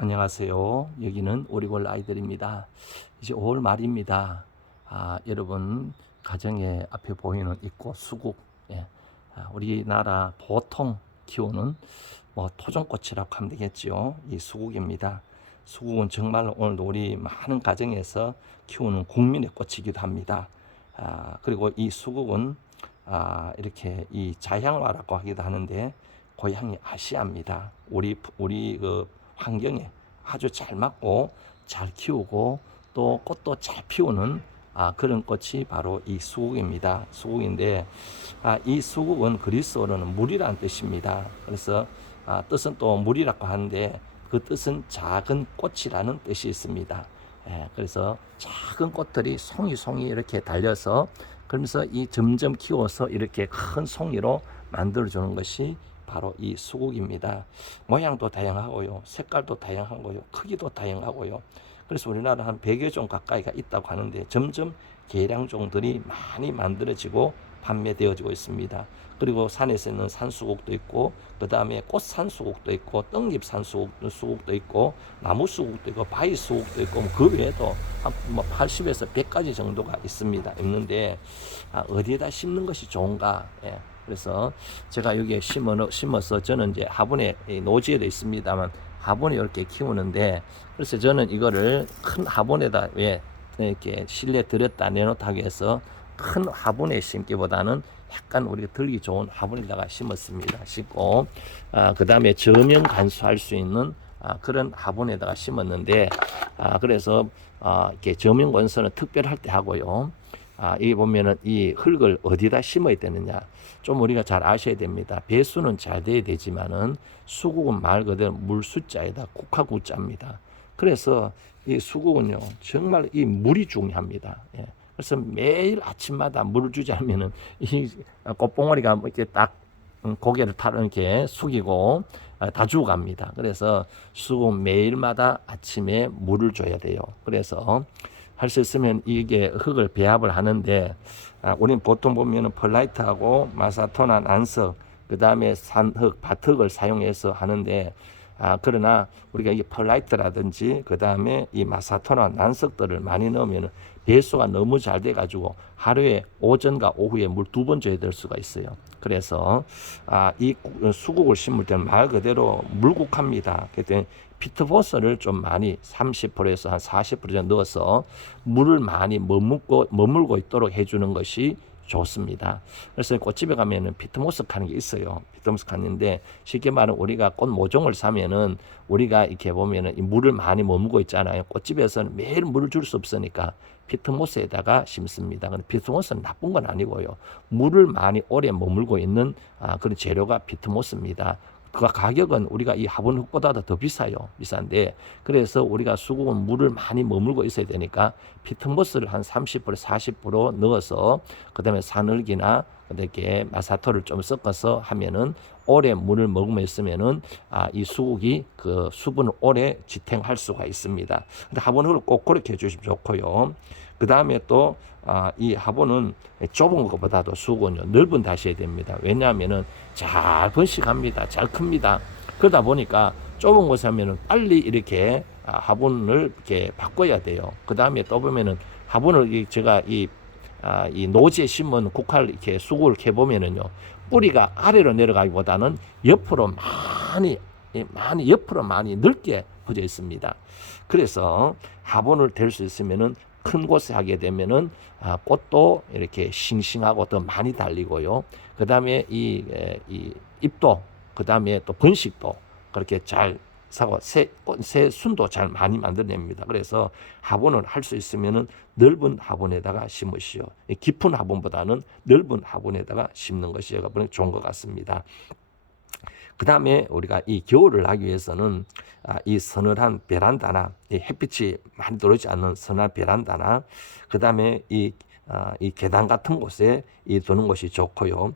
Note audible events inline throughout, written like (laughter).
안녕하세요. 여기는 오리골 아이들입니다. 이제 5월 말입니다. 아, 여러분 가정에 앞에 보이는 있고 수국, 예. 아, 우리나라 보통 키우는 뭐 토종꽃이라고 하면 되겠죠. 이 수국입니다. 수국은 정말 오늘도 우리 많은 가정에서 키우는 국민의 꽃이기도 합니다. 아, 그리고 이 수국은 아, 이렇게 이 자향화라고 하기도 하는데 고향이 아시아입니다. 우리 우리 그 환경에 아주 잘 맞고 잘 키우고 또 꽃도 잘 피우는 아, 그런 꽃이 바로 이 수국입니다. 수국인데 아, 이 수국은 그리스어로는 물이라는 뜻입니다. 그래서 아, 뜻은 또 물이라고 하는데 그 뜻은 작은 꽃이라는 뜻이 있습니다. 예, 그래서 작은 꽃들이 송이송이 이렇게 달려서 그러면서 이 점점 키워서 이렇게 큰 송이로 만들어 주는 것이 바로 이 수국입니다. 모양도 다양하고요. 색깔도 다양하고요. 크기도 다양하고요. 그래서 우리나라 한 100여 종 가까이가 있다고 하는데 점점 계량종들이 많이 만들어지고 판매되어지고 있습니다. 그리고 산에서는 산수국도 있고 그 다음에 꽃산수국도 있고 떡잎 산수국도 수국도 있고 나무 수국도 있고 바위 수국도 있고 뭐 그 외에도 한뭐 80에서 100가지 정도가 있습니다. 있는데 아, 어디에다 심는 것이 좋은가? 예. 그래서 제가 여기에 심어 심어서 저는 이제 화분에 이 노지에도 있습니다만 화분에 이렇게 키우는데 그래서 저는 이거를 큰 화분에다 왜 이렇게 실내 들였다 내놓다 위해서 큰 화분에 심기보다는 약간 우리가 들기 좋은 화분에다가 심었습니다. 심고 아, 그 다음에 저명 간수할 수 있는 아, 그런 화분에다가 심었는데 아, 그래서 아, 이렇게 저명 건설은 특별할 때 하고요. 아, 여기 보면은 이 흙을 어디다 심어야 되느냐. 좀 우리가 잘 아셔야 됩니다. 배수는 잘 돼야 되지만은 수국은 말 그대로 물 숫자에다 국화구 자입니다. 그래서 이 수국은요, 정말 이 물이 중요합니다. 예. 그래서 매일 아침마다 물을 주지 않으면은 (laughs) 이 꽃봉오리가 뭐 이렇게 딱 음, 고개를 타 이렇게 숙이고 아, 다 죽어갑니다. 그래서 수국 매일마다 아침에 물을 줘야 돼요. 그래서 할 수 있으면 이게 흙을 배합을 하는데 아, 우리는 보통 보면은 펄라이트하고 마사토나 난석 그 다음에 산흙, 밭흙을 사용해서 하는데 아, 그러나 우리가 이 펄라이트라든지 그 다음에 이 마사토나 난석들을 많이 넣으면 배수가 너무 잘 돼가지고 하루에 오전과 오후에 물 두 번 줘야 될 수가 있어요. 그래서 아, 이 수국을 심을 때는 말 그대로 물국합니다. 그때 피트포스를 좀 많이 30%에서 한 40% 정도 넣어서 물을 많이 머물고 머물고 있도록 해주는 것이 좋습니다. 그래서 꽃집에 가면은 피트모스 하는 게 있어요. 피트모스 하는데 쉽게 말하면 우리가 꽃 모종을 사면은 우리가 이렇게 보면은 이 물을 많이 머무고 있잖아요. 꽃집에서는 매일 물을 줄 수 없으니까 피트모스에다가 심습니다. 근데 피트모스는 나쁜 건 아니고요. 물을 많이 오래 머물고 있는 아, 그런 재료가 피트모스입니다. 그 가격은 우리가 이 화분 흙보다도 더 비싸요. 비싼데 그래서 우리가 수국은 물을 많이 머물고 있어야 되니까 피트모스를 한 30% 40% 넣어서 그다음에 산흙이나 이렇게 마사토를 좀 섞어서 하면은 오래 물을 머금어 있으면은 아, 이 수국이 그 수분을 오래 지탱할 수가 있습니다. 근데 화분을 꼭 그렇게 해 주시면 좋고요. 그 다음에 또, 아, 이 화분은 좁은 것보다도 수건요, 넓은 다셔야 됩니다. 왜냐하면은 잘 번식합니다. 잘 큽니다. 그러다 보니까 좁은 곳에 하면은 빨리 이렇게 아, 화분을 이렇게 바꿔야 돼요. 그 다음에 또 보면은 화분을 이 제가 이, 아, 이 노지에 심은 국화를 이렇게 수국을 캐보면은요, 뿌리가 아래로 내려가기보다는 옆으로 많이, 많이 옆으로 많이 넓게 퍼져 있습니다. 그래서 화분을 댈 수 있으면은 큰 곳에 하게 되면은 아, 꽃도 이렇게 싱싱하고 더 많이 달리고요. 그 다음에 이, 에, 이 잎도 그 다음에 또 번식도 그렇게 잘 사고 새, 꽃, 새 순도 잘 많이 만들어냅니다. 그래서 화분을 할 수 있으면은 넓은 화분에다가 심으시오. 이 깊은 화분보다는 넓은 화분에다가 심는 것이 보는 좋은 것 같습니다. 그 다음에 우리가 이 겨울을 하기 위해서는 아, 이 서늘한 베란다나 이 햇빛이 많이 들어오지 않는 서늘한 베란다나 그 다음에 이, 아, 이 계단 같은 곳에 이 두는 것이 좋고요.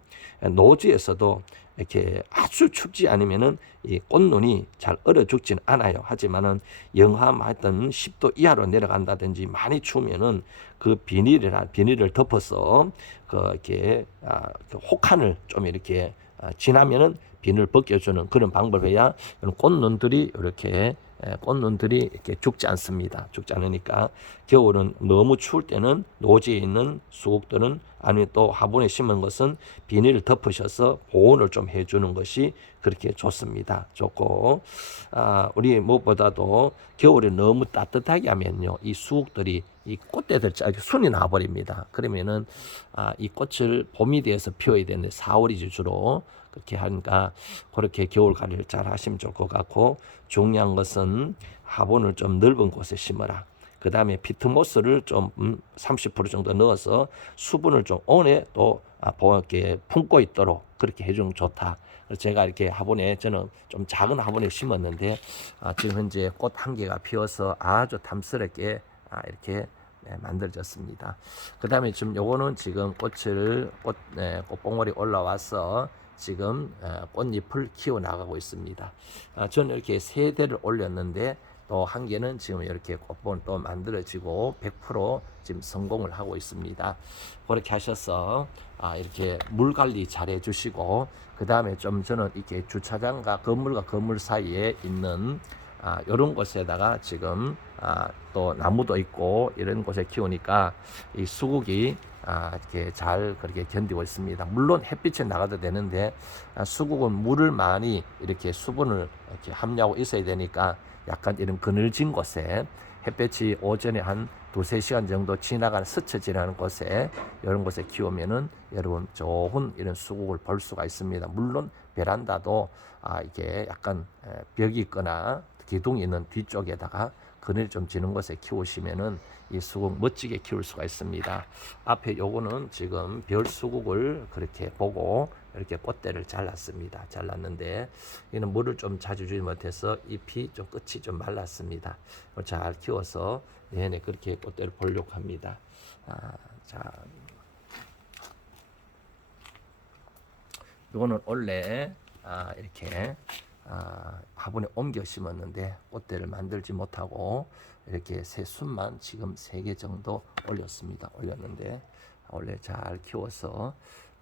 노지에서도 이렇게 아주 춥지 않으면은 이 꽃눈이 잘 얼어 죽지는 않아요. 하지만은 영하 하여튼 10도 이하로 내려간다든지 많이 추우면은 그 비닐이나 비닐을 덮어서 그 이렇게 아, 그 혹한을 좀 이렇게 아, 지나면은 비늘 벗겨주는 그런 방법을 해야 꽃눈들이 이렇게 예, 꽃눈들이 이렇게 죽지 않습니다. 죽지 않으니까 겨울은 너무 추울 때는 노지에 있는 수국들은 아니면 또 화분에 심은 것은 비닐을 덮으셔서 보온을 좀 해주는 것이 그렇게 좋습니다. 좋고 아, 우리 무엇보다도 겨울에 너무 따뜻하게 하면요 이 수국들이 이 꽃대들 짜 순이 나버립니다. 그러면은 아, 이 꽃을 봄이 되어서 피워야 되는데 4월이죠 주로 그렇게 하니까 그렇게 겨울 관리를 잘 하시면 좋을 것 같고 중요한 것은 화분을 좀 넓은 곳에 심어라. 그 다음에 피트모스를 좀 음, 30% 정도 넣어서 수분을 좀 온에 또 아, 보- 이렇게 품고 있도록 그렇게 해주면 좋다. 그래서 제가 이렇게 화분에 저는 좀 작은 화분에 심었는데 아, 지금 현재 꽃 한 개가 피어서 아주 탐스럽게 아, 이렇게 네, 만들어졌습니다. 그 다음에 지금 요거는 지금 꽃을 꽃 네, 꽃봉오리 올라와서 지금 어, 꽃잎을 키워 나가고 있습니다. 아, 저는 이렇게 세 대를 올렸는데 또 한 개는 지금 이렇게 꽃봉 또 만들어지고 100% 지금 성공을 하고 있습니다. 그렇게 하셔서 아, 이렇게 물 관리 잘 해주시고 그 다음에 좀 저는 이렇게 주차장과 건물과 건물 사이에 있는 아, 이런 곳에다가 지금 아, 또 나무도 있고 이런 곳에 키우니까 이 수국이 아, 이렇게 잘 그렇게 견디고 있습니다. 물론 햇빛에 나가도 되는데 아, 수국은 물을 많이 이렇게 수분을 이렇게 함유하고 있어야 되니까 약간 이런 그늘진 곳에 햇볕이 오전에 한 두세 시간 정도 지나간 스쳐 지나는 곳에 이런 곳에 키우면은 여러분 좋은 이런 수국을 볼 수가 있습니다. 물론 베란다도 아 이게 약간 에, 벽이 있거나 기둥이 있는 뒤쪽에다가 그늘 좀 지는 곳에 키우시면은 이 수국 멋지게 키울 수가 있습니다. 앞에 요거는 지금 별 수국을 그렇게 보고 이렇게 꽃대를 잘랐습니다. 잘랐는데 이는 물을 좀 자주 주지 못해서 잎이 좀 끝이 좀 말랐습니다. 잘 키워서 내내 그렇게 꽃대를 보려고 합니다. 아, 자, 이거는 원래 아, 이렇게 아, 화분에 옮겨 심었는데 꽃대를 만들지 못하고 이렇게 새 순만 지금 세 개 정도 올렸습니다. 올렸는데 원래 잘 키워서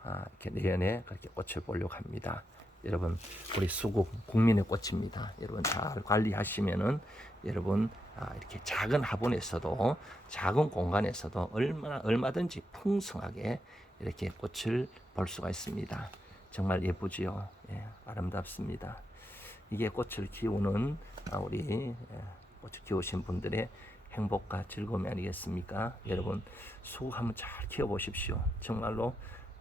아, 이렇게 내년에 그렇게 꽃을 보려고 합니다. 여러분 우리 수국 국민의 꽃입니다. 여러분 잘 관리하시면은 여러분 아, 이렇게 작은 화분에서도 작은 공간에서도 얼마나 얼마든지 풍성하게 이렇게 꽃을 볼 수가 있습니다. 정말 예쁘지요. 예, 아름답습니다. 이게 꽃을 키우는 아, 우리 예, 꽃을 키우신 분들의 행복과 즐거움이 아니겠습니까? 여러분 수국 한번 잘 키워보십시오. 정말로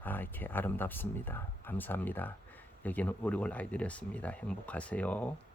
아, 이렇게 아름답습니다. 감사합니다. 여기는 우리골 아이들이었습니다. 행복하세요.